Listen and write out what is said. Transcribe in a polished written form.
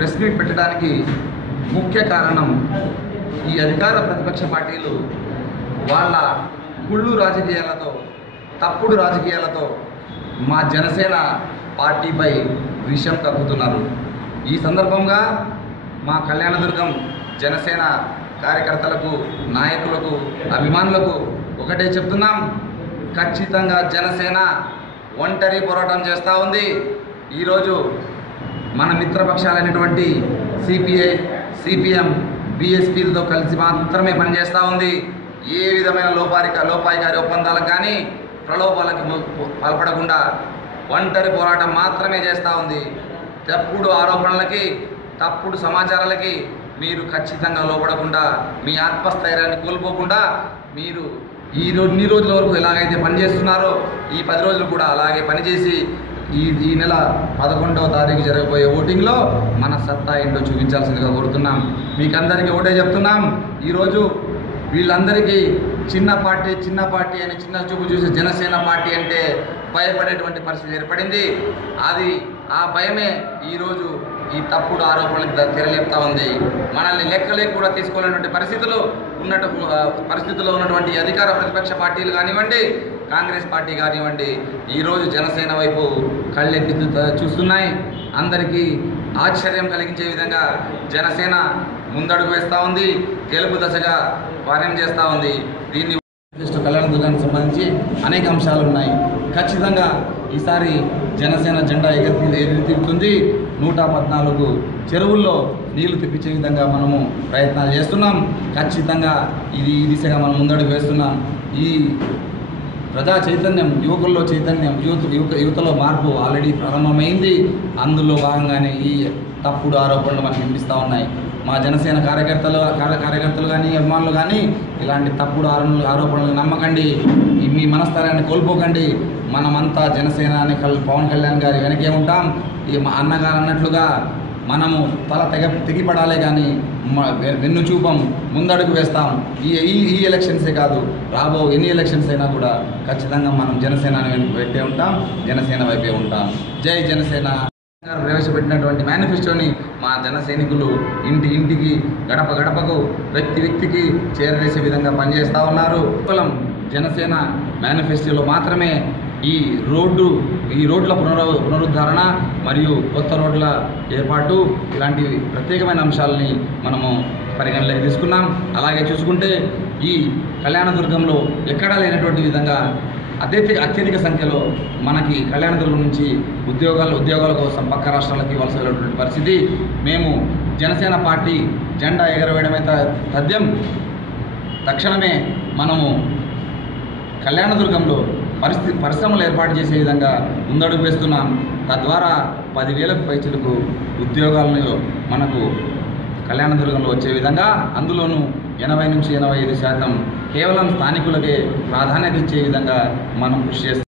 Press meet పెట్టడానికి ముఖ్య కారణం ఈ అధికార ప్రతిపక్ష పార్టీలు వాళ్ళ కుళ్ళు రాజకీయాలతో, తప్పుడు రాజకీయాలతో మా జనసేన పార్టీపై విషం కక్కుతున్నారు. ఈ సందర్భంగా మా కళ్యాణదుర్గం జనసేన కార్యకర్తలకు, నాయకులకు, అభిమానులకు ఒకటే చెప్తున్నాం, ఖచ్చితంగా జనసేన ఒంటరి పోరాటం చేస్తూ ఉంది. ఈరోజు మన మిత్రపక్షాలైనటువంటి సిపిఐ, సిపిఎం, బిఎస్పీలతో కలిసి మాత్రమే పనిచేస్తూ ఉంది. ఏ విధమైన లోపాయికారి ఒప్పందాలకు కానీ ప్రలోభాలకు పాల్పడకుండా ఒంటరి పోరాటం మాత్రమే చేస్తూ ఉంది. తప్పుడు ఆరోపణలకి, తప్పుడు సమాచారాలకి మీరు ఖచ్చితంగా లోపడకుండా, మీ ఆత్మస్థైర్యాన్ని కోల్పోకుండా మీరు ఇన్ని రోజుల వరకు ఎలాగైతే పనిచేస్తున్నారో ఈ 10 రోజులు కూడా అలాగే పనిచేసి ఈ నెల 11వ తారీఖు జరగబోయే ఓటింగ్లో మన సత్తా ఏంటో చూపించాల్సిందిగా కోరుతున్నాం. మీకందరికీ ఒకటే చెప్తున్నాం, ఈరోజు వీళ్ళందరికీ చిన్న పార్టీ అని చిన్న చూపు చూసి జనసేన పార్టీ అంటే భయపడేటువంటి పరిస్థితి ఏర్పడింది. ఆ భయమే ఈరోజు ఈ తప్పుడు ఆరోపణలకు తెరలేపుతా ఉంది. మనల్ని లెక్కలేక కూడా తీసుకోలేనటువంటి పరిస్థితుల్లో ఉన్నటువంటి అధికార ప్రతిపక్ష పార్టీలు కానివ్వండి, కాంగ్రెస్ పార్టీ కానివ్వండి, ఈరోజు జనసేన వైపు కళ్ళెత్తి చూస్తున్నాయి. అందరికీ ఆశ్చర్యం కలిగించే విధంగా జనసేన ముందడుగు వేస్తూ ఉంది, గెలుపు దశగా కార్యం చేస్తూ ఉంది. దీన్ని కళ్యాణదుర్గానికి సంబంధించి అనేక అంశాలు ఉన్నాయి. ఖచ్చితంగా ఈసారి జనసేన జెండా ఎగిరితిరుగుతుంది. 114 చెరువుల్లో నీళ్లు తెప్పించే విధంగా మనము ప్రయత్నాలు చేస్తున్నాం. ఖచ్చితంగా ఈ దిశగా మనం ముందడుగు వేస్తున్నాం. ఈ ప్రజా చైతన్యం, యువకుల్లో చైతన్యం, యువతలో మార్పు ఆల్రెడీ ప్రారంభమైంది. అందులో భాగంగానే ఈ తప్పుడు ఆరోపణలు మనకు వినిపిస్తూ ఉన్నాయి. మా జనసేన కార్యకర్తలు కానీ, అభిమానులు కానీ ఇలాంటి తప్పుడు ఆరోపణలు నమ్మకండి. మీ మనస్థానాన్ని కోల్పోకండి. మనమంతా జనసేన అని పవన్ కళ్యాణ్ గారి వెనకే ఉంటాం. మా అన్నగారు అన్నట్లుగా మనము తల తెగిపడాలే కానీ వెన్ను చూపం, ముందడుగు వేస్తాం. ఈ ఎలక్షన్సే కాదు, రాబో ఎన్ని ఎలక్షన్స్ అయినా కూడా ఖచ్చితంగా మనం జనసేన వైపే ఉంటాం, జనసేన వైపే ఉంటాం. జై జనసేన. ప్రవేశపెట్టినటువంటి మేనిఫెస్టోని మా జన సైనికులు ఇంటికి, గడపకు, వ్యక్తికి చేరవేసే విధంగా పనిచేస్తూ ఉన్నారు. కేవలం జనసేన మేనిఫెస్టోలో మాత్రమే ఈ రోడ్ల పునరుద్ధరణ మరియు కొత్త రోడ్ల ఏర్పాటు ఇలాంటి ప్రత్యేకమైన అంశాలని మనము పరిగణలోకి తీసుకున్నాం. అలాగే చూసుకుంటే ఈ కళ్యాణదుర్గంలో ఎక్కడా లేనటువంటి విధంగా అత్యధిక సంఖ్యలో మనకి కళ్యాణదుర్గం నుంచి ఉద్యోగాల కోసం పక్క రాష్ట్రాలకి వలస వెళ్ళేటువంటి పరిస్థితి. మేము జనసేన పార్టీ జెండా ఎగరవేయడమైతే తథ్యం తక్షణమే మనము కళ్యాణదుర్గంలో పరిశ్రమలు ఏర్పాటు చేసే విధంగా ముందడుగు వేస్తున్నాం. తద్వారా 10,000కు పైచిలకు ఉద్యోగాలను మనకు కళ్యాణదుర్గంలో వచ్చే విధంగా, అందులోనూ 80 నుంచి 85% కేవలం స్థానికులకే ప్రాధాన్యత ఇచ్చే విధంగా మనం కృషి చేస్తాం.